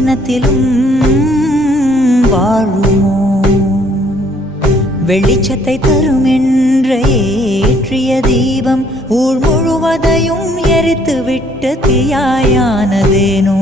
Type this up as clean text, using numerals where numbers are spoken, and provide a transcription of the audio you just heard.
தினத்திலும் வாழுமோ? வெளிச்சத்தை தரும் என்ற ஏற்றிய தீபம் ஊர் முழுவதையும் எரித்து விட்டு தீயாயானதேனோ?